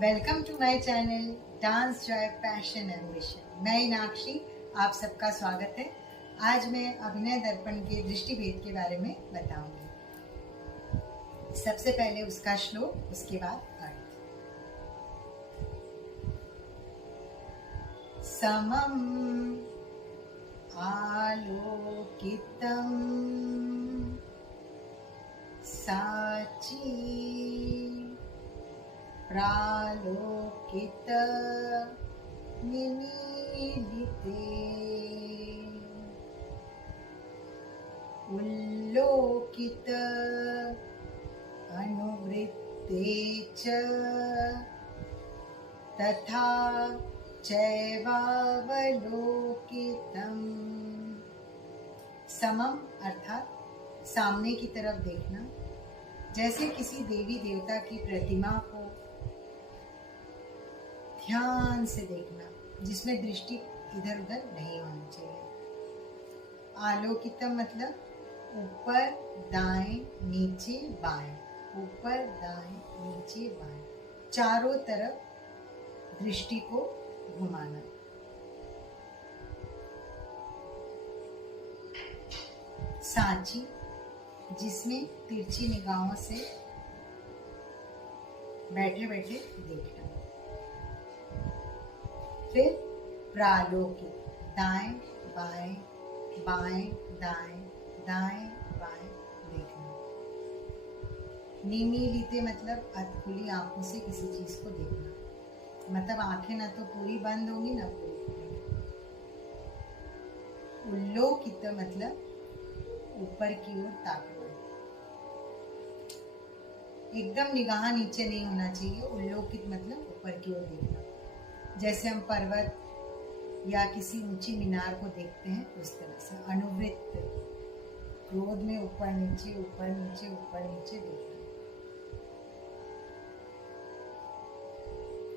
Welcome to my channel dance joy passion ambition. मैं मीनाक्षी, आप सबका स्वागत है। आज मैं अभिनय दर्पण के दृष्टिभेद के बारे में बताऊंगी। सबसे पहले उसका श्लोक, उसके बाद अर्थ। समम आलोकितम साची प्रालोकित निमीलिते उल्लोकित अनुवृत्ते च तथा चैवावलोकितम्। समम अर्थात सामने की तरफ देखना, जैसे किसी देवी देवता की प्रतिमा को ध्यान से देखना, जिसमें दृष्टि इधर उधर नहीं होनी चाहिए। आलोकितम मतलब ऊपर दाएं नीचे बाएं, ऊपर दाएं नीचे बाएं, चारों तरफ दृष्टि को घुमाना। सांची, जिसमें तिरछी निगाहों से बैठे बैठे देखना। फिर प्रालोकित, दाएं बाएं बाएं दाएं दाएं बाएं देखना। निमीलिते मतलब खुली आंखों से किसी चीज को देखना, मतलब आंखें ना तो पूरी बंद होंगी ना पूरी खुलेंगी। उल्लोकित मतलब ऊपर की ओर ताकना, एकदम निगाह नीचे नहीं होना चाहिए। उल्लोकित मतलब ऊपर की ओर देखना, जैसे हम पर्वत या किसी ऊंची मीनार को देखते हैं उस तरह से। अनुवृत्त, क्रोध में ऊपर नीचे ऊपर नीचे ऊपर नीचे देखना।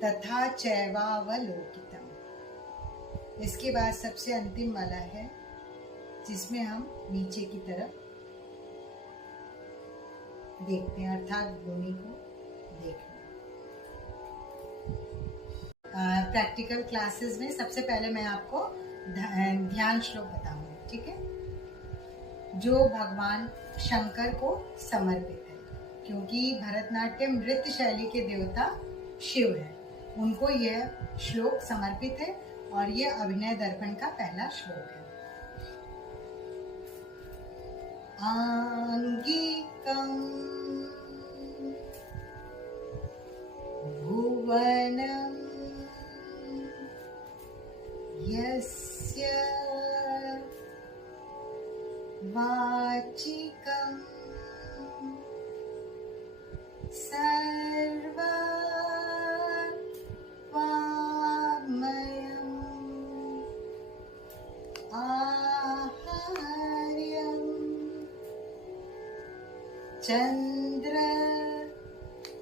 तथा चैवावलोकितम, इसके बाद सबसे अंतिम वाला है, जिसमें हम नीचे की तरफ देखते हैं, अर्थात भूमि को देखना। प्रैक्टिकल क्लासेस में सबसे पहले मैं आपको ध्यान श्लोक बताऊंगी, ठीक है, जो भगवान शंकर को समर्पित है, क्योंकि भरतनाट्यम नृत्य शैली के देवता शिव है। उनको यह श्लोक समर्पित है और यह अभिनय दर्पण का पहला श्लोक है। आंगिकं भुवनं यस्य वाचिकं सर्ववाङ्मयम् आहार्यम् चंद्र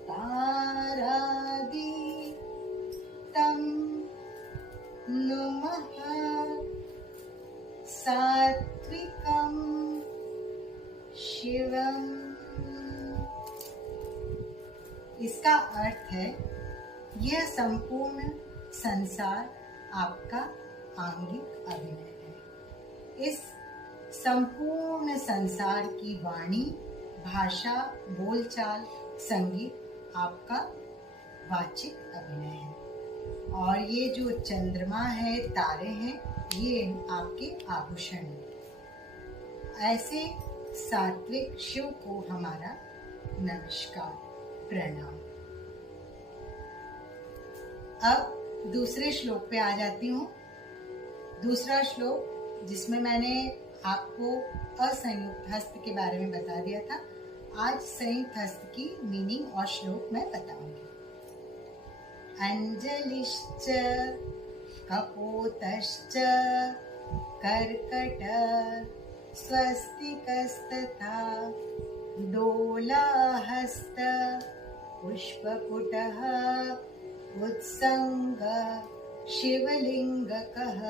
तारादि तम नुमः सात्विकं शिवम। इसका अर्थ है, यह संपूर्ण संसार आपका आंगिक अभिनय है। इस संपूर्ण संसार की वाणी, भाषा, बोलचाल, संगीत आपका वाचिक अभिनय है। और ये जो चंद्रमा है, तारे हैं, ये आपके आभूषण हैं। ऐसे सात्विक शिव को हमारा नमस्कार, प्रणाम। अब दूसरे श्लोक पे आ जाती हूँ। दूसरा श्लोक, जिसमें मैंने आपको असंयुक्त हस्त के बारे में बता दिया था, आज संयुक्त हस्त की मीनिंग और श्लोक मैं बताऊंगी। अंजलिश्च कपोतश्च कर्कट स्वस्तिकस्तथा दोलाहस्त पुष्पपुटः उत्संग शिवलिंगकः।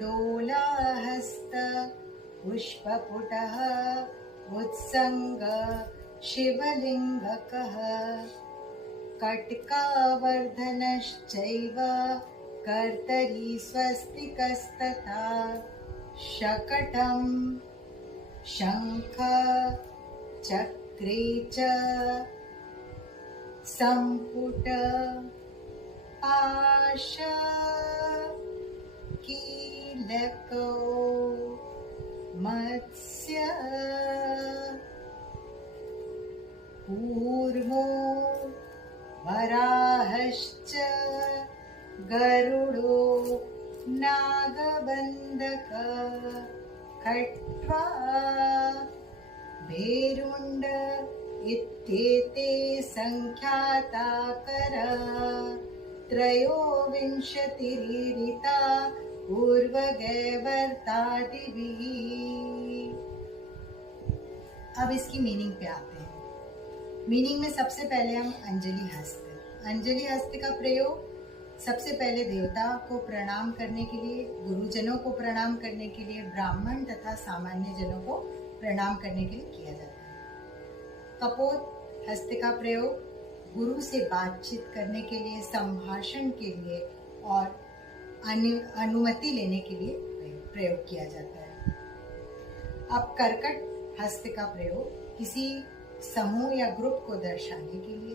दोलाहस्त पुष्पपुटः उत्संग शिवलिंगकः। कटकावर्धनश्चैव कर्तरी स्वस्तिकस्तथा शकटं शङ्ख चक्रे च संपुट पाश कीलको मत्स्य कूर्मो वराहश्च गरुडो नागबन्धक खट्वा भेरुण्ड इत्येते संख्याताकर त्रयोविंशतिरीरिता पूर्वगैवर्तादिभिः। अब इसकी मीनिंग पे आते हैं। मीनिंग में सबसे पहले हम अंजलि हस्त। अंजलि हस्त का प्रयोग सबसे पहले देवता को प्रणाम करने के लिए, गुरुजनों को प्रणाम करने के लिए, ब्राह्मण तथा सामान्य जनों को प्रणाम करने के लिए किया जाता है। कपोत हस्त का प्रयोग गुरु से बातचीत करने के लिए, संभाषण के लिए और अनुमति लेने के लिए प्रयोग किया जाता है। अब कर्कट हस्त का प्रयोग किसी समूह या ग्रुप को दर्शाने के लिए,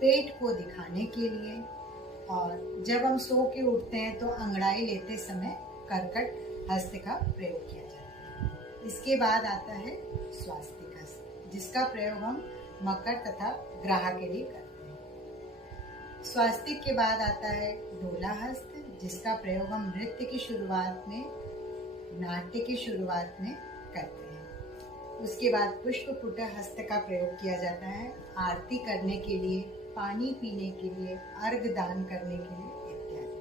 पेट को दिखाने के लिए, और जब हम सो के उठते हैं तो अंगड़ाई लेते समय कर्कट हस्त का प्रयोग किया जाता है। इसके बाद आता है स्वास्तिक हस्त, जिसका प्रयोग हम मकर तथा ग्रह के लिए करते हैं। स्वास्तिक के बाद आता है डोला हस्त, जिसका प्रयोग हम नृत्य की शुरुआत में, नाट्य की शुरुआत में करते हैं। उसके बाद पुष्पपुट हस्त का प्रयोग किया जाता है आरती करने के लिए, पानी पीने के लिए, अर्घ दान करने के लिए इत्यादि।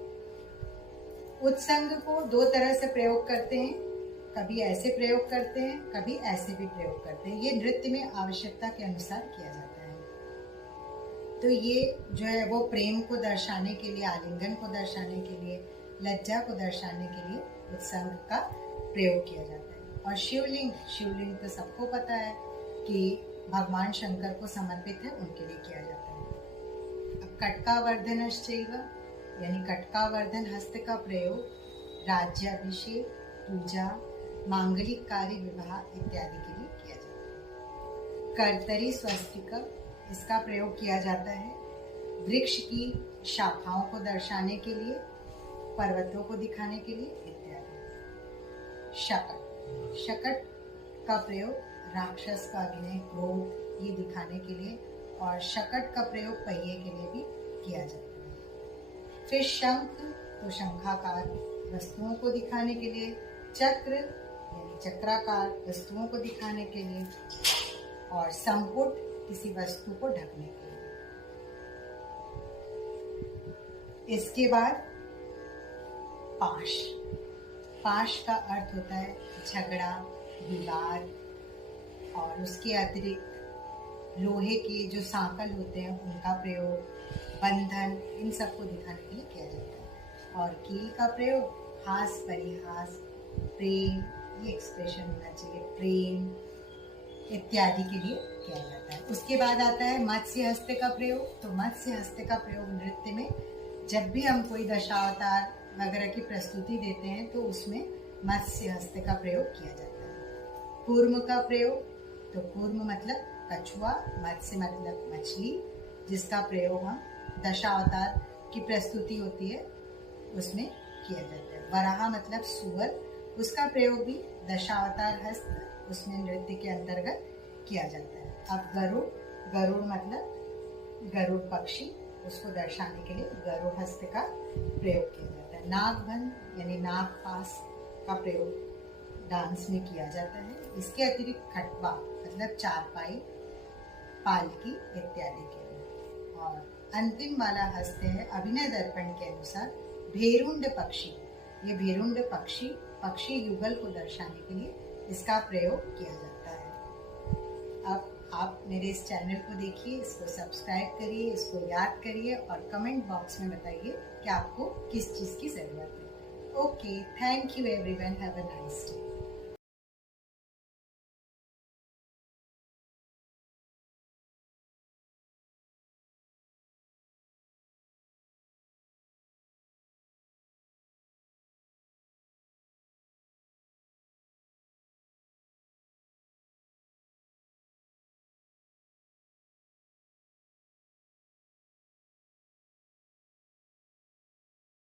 उत्संग को दो तरह से प्रयोग करते हैं, कभी ऐसे प्रयोग करते हैं, कभी ऐसे भी प्रयोग करते हैं। ये नृत्य में आवश्यकता के अनुसार किया जाता है। तो ये जो है वो प्रेम को दर्शाने के लिए, आलिंगन को दर्शाने के लिए, लज्जा को दर्शाने के लिए उत्संग का प्रयोग किया जाता है। और शिवलिंग तो सबको पता है कि भगवान शंकर को समर्पित है, उनके लिए किया जाता है। अब कटकावर्धनश्चैव यानी कटकावर्धन हस्त का प्रयोग राज्याभिषेक, पूजा, मांगलिक कार्य, विवाह इत्यादि के लिए किया जाता है। कर्तरी स्वस्तिका, इसका प्रयोग किया जाता है वृक्ष की शाखाओं को दर्शाने के लिए, पर्वतों को दिखाने के लिए इत्यादि। शकट का प्रयोग राक्षस का अभिनय, क्रोध ये दिखाने के लिए, और शकट का प्रयोग पहिए के लिए भी किया जाता है। फिर शंख, तो शंखाकार वस्तुओं को दिखाने के लिए, चक्र यानी चक्राकार वस्तुओं को दिखाने के लिए, और संपुट किसी वस्तु को ढकने के लिए। इसके बाद पाश। पाश का अर्थ होता है झगड़ा, विवाद, और उसके अतिरिक्त लोहे के जो सांकल होते हैं उनका प्रयोग, बंधन, इन सबको दिखाने के लिए किया जाता है। और कील का प्रयोग हास, परिहास, प्रेम, ये एक्सप्रेशन होना चाहिए, प्रेम इत्यादि के लिए किया जाता है। उसके बाद आता है मत्स्य हस्त का प्रयोग। तो मत्स्य हस्त का प्रयोग नृत्य में जब भी हम कोई दशावतार वगैरह की प्रस्तुति देते हैं तो उसमें मत्स्य हस्त का प्रयोग किया जाता है। कूर्म का प्रयोग, तो कूर्म मतलब कछुआ, मत्स्य मतलब मछली, जिसका प्रयोग हम दशावतार की प्रस्तुति होती है उसमें किया जाता है। वराह मतलब सुअर, उसका प्रयोग भी दशावतार हस्त, उसमें नृत्य के अंतर्गत किया जाता है। अब गरुड़ मतलब गरुड़ पक्षी, उसको दर्शाने के लिए गरुड़ हस्त का प्रयोग किया जाता है। नागबंध यानी नागपास का प्रयोग डांस में किया जाता है। इसके अतिरिक्त खटवा मतलब चारपाई, पालकी इत्यादि के लिए। और अंतिम वाला हस्त है अभिनय दर्पण के अनुसार भेरुंड पक्षी। ये भेरुंड पक्षी युगल को दर्शाने के लिए इसका प्रयोग किया जाता है। अब आप मेरे इस चैनल को देखिए, इसको सब्सक्राइब करिए, इसको याद करिए और कमेंट बॉक्स में बताइए कि आपको किस चीज़ की ज़रूरत है। Okay, thank you everyone, have a nice day.